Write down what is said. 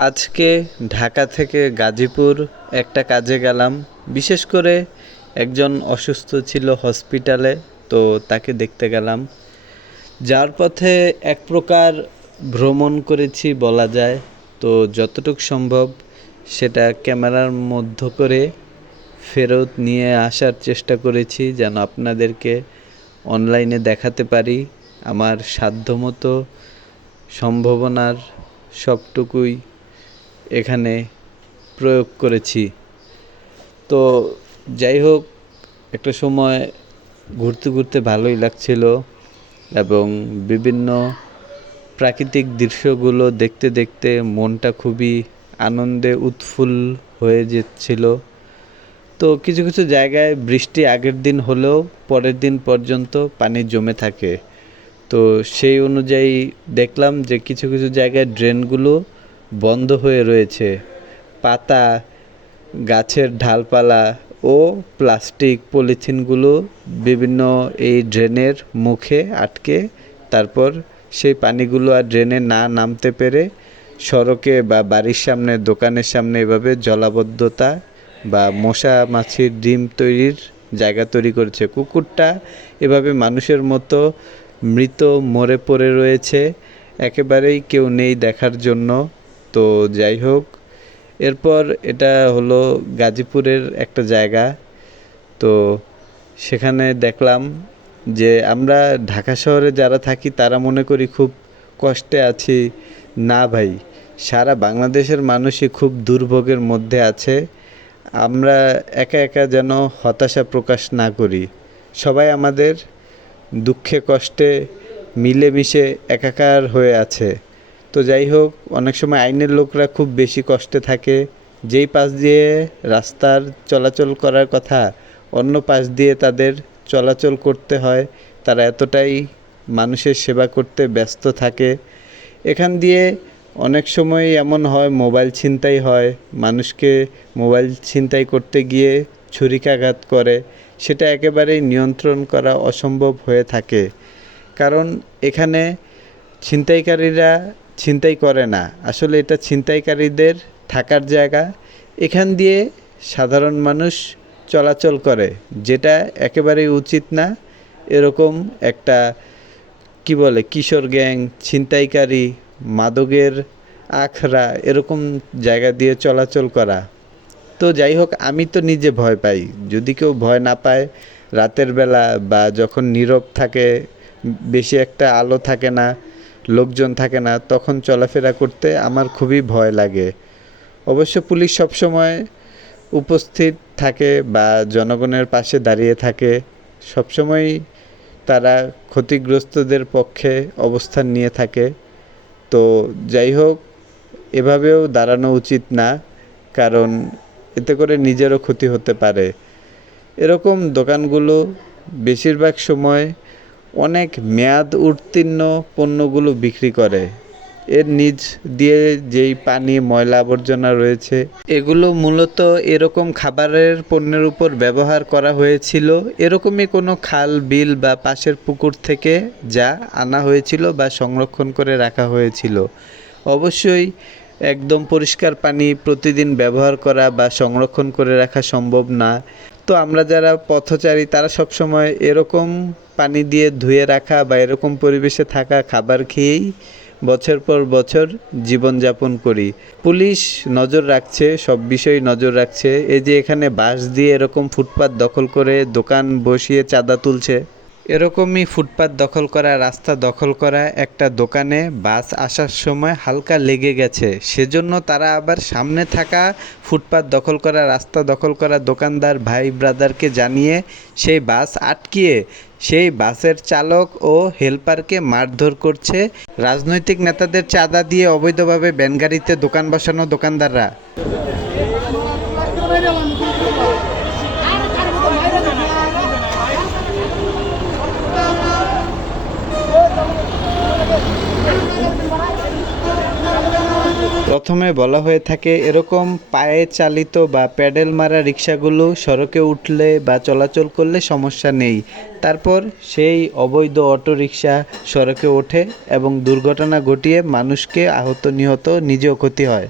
আজকে ঢাকা থেকে গাজীপুর একটা কাজে গেলাম। বিশেষ করে একজন অসুস্থ ছিল হসপিটালে, তো তাকে দেখতে গেলাম। যার পথে এক প্রকার ভ্রমণ করেছি বলা যায়। তো যতটুকু সম্ভব সেটা ক্যামেরার মধ্য করে ফেরত নিয়ে আসার চেষ্টা করেছি, যেন আপনাদেরকে অনলাইনে দেখাতে পারি। আমার সাধ্যমতো সম্ভাবনার সবটুকুই এখানে প্রয়োগ করেছি। তো যাই হোক, একটা সময় ঘুরতে ঘুরতে ভালোই লাগছিল এবং বিভিন্ন প্রাকৃতিক দৃশ্যগুলো দেখতে দেখতে মনটা খুবই আনন্দে উৎফুল্ল হয়ে যাচ্ছিল। তো কিছু কিছু জায়গায় বৃষ্টি আগের দিন হলেও পরের দিন পর্যন্ত পানি জমে থাকে। তো সেই অনুযায়ী দেখলাম যে কিছু কিছু জায়গায় ড্রেনগুলো বন্ধ হয়ে রয়েছে। পাতা, গাছের ডালপালা ও প্লাস্টিক পলিথিনগুলো বিভিন্ন এই ড্রেনের মুখে আটকে, তারপর সেই পানিগুলো আর ড্রেনে না নামতে পেরে সড়কে বা বাড়ির সামনে, দোকানের সামনে এভাবে জলাবদ্ধতা বা মশা মাছির ডিম তৈরির জায়গা তৈরি করেছে। কুকুরটা এভাবে মানুষের মতো মৃত মরে পড়ে রয়েছে, একেবারেই কেউ নেই দেখার জন্য। তো যাই হোক, এরপর এটা হলো গাজীপুরের একটা জায়গা। তো সেখানে দেখলাম যে আমরা ঢাকা শহরে যারা থাকি তারা মনে করি খুব কষ্টে আছি। না ভাই, সারা বাংলাদেশের মানুষই খুব দুর্ভোগের মধ্যে আছে। আমরা একা একা যেন হতাশা প্রকাশ না করি। সবাই আমাদের দুঃখে কষ্টে মিলেমিশে একাকার হয়ে আছে। তো যাই হোক, অনেক সময় আইনের লোকরা খুব বেশি কষ্টে থাকে। যেই পাশ দিয়ে রাস্তার চলাচল করার কথা, অন্য পাশ দিয়ে তাদের চলাচল করতে হয়। তারা এতটাই মানুষের সেবা করতে ব্যস্ত থাকে। এখান দিয়ে অনেক সময় এমন হয় মোবাইল ছিনতাই হয়, মানুষকে মোবাইল ছিনতাই করতে গিয়ে ছুরিকাঘাত করে। সেটা একেবারেই নিয়ন্ত্রণ করা অসম্ভব হয়ে থাকে, কারণ এখানে ছিনতাইকারীরা ছিনতাই করে না, আসলে এটা ছিনতাইকারীদের থাকার জায়গা। এখান দিয়ে সাধারণ মানুষ চলাচল করে, যেটা একেবারেই উচিত না। এরকম একটা কিশোর গ্যাং, ছিনতাইকারী, মাদকের আখড়া, এরকম জায়গা দিয়ে চলাচল করা। তো যাই হোক, আমি তো নিজে ভয় পাই। যদি কেউ ভয় না পায়, রাতের বেলা বা যখন নীরব থাকে, বেশি একটা আলো থাকে না, লোকজন থাকে না, তখন চলাফেরা করতে আমার খুবই ভয় লাগে। অবশ্য পুলিশ সবসময় উপস্থিত থাকে বা জনগণের পাশে দাঁড়িয়ে থাকে। সবসময়ই তারা ক্ষতিগ্রস্তদের পক্ষে অবস্থান নিয়ে থাকে। তো যাই হোক, এভাবেও দাঁড়ানো উচিত না, কারণ এতে করে নিজেরও ক্ষতি হতে পারে। এরকম দোকানগুলো বেশিরভাগ সময় অনেক মেয়াদ উত্তীর্ণ পণ্যগুলো বিক্রি করে। এর নিচ দিয়ে যেই পানি, ময়লা আবর্জনা রয়েছে, এগুলো মূলত এরকম খাবারের পণ্যের উপর ব্যবহার করা হয়েছিল। এরকমই কোনো খাল, বিল বা পাশের পুকুর থেকে যা আনা হয়েছিল বা সংরক্ষণ করে রাখা হয়েছিল। অবশ্যই একদম পরিষ্কার পানি প্রতিদিন ব্যবহার করা বা সংরক্ষণ করে রাখা সম্ভব না। তো আমরা যারা পথচারী, তারা সবসময় এরকম পানি দিয়ে ধুয়ে রাখা বা এরকম পরিবেশে থাকা খাবার খেয়েই বছর পর বছর জীবনযাপন করি। পুলিশ নজর রাখছে, সব বিষয়ে নজর রাখছে। এই যে এখানে বাঁশ দিয়ে এরকম ফুটপাত দখল করে দোকান বসিয়ে চাঁদা তুলছে, এরকমই ফুটপাত দখল করা, রাস্তা দখল করা একটা দোকানে বাস আসার সময় হালকা লেগে গেছে। সেজন্য তারা আবার সামনে থাকা ফুটপাত দখল করা, রাস্তা দখল করা দোকানদার ভাই ব্রাদারকে জানিয়ে সেই বাস আটকিয়ে সেই বাসের চালক ও হেলপারকে মারধর করছে। রাজনৈতিক নেতাদের চাঁদা দিয়ে অবৈধভাবে ভ্যানগাড়িতে দোকান বসানো দোকানদাররা। প্রথমে বলা হয়ে থাকে এরকম পায়ে চালিত বা প্যাডেল মারা রিক্সাগুলো সড়কে উঠলে বা চলাচল করলে সমস্যা নেই। তারপর সেই অবৈধ অটোরিকশা সড়কে ওঠে এবং দুর্ঘটনা ঘটিয়ে মানুষকে আহত, নিহত, নিজেও ক্ষতি হয়।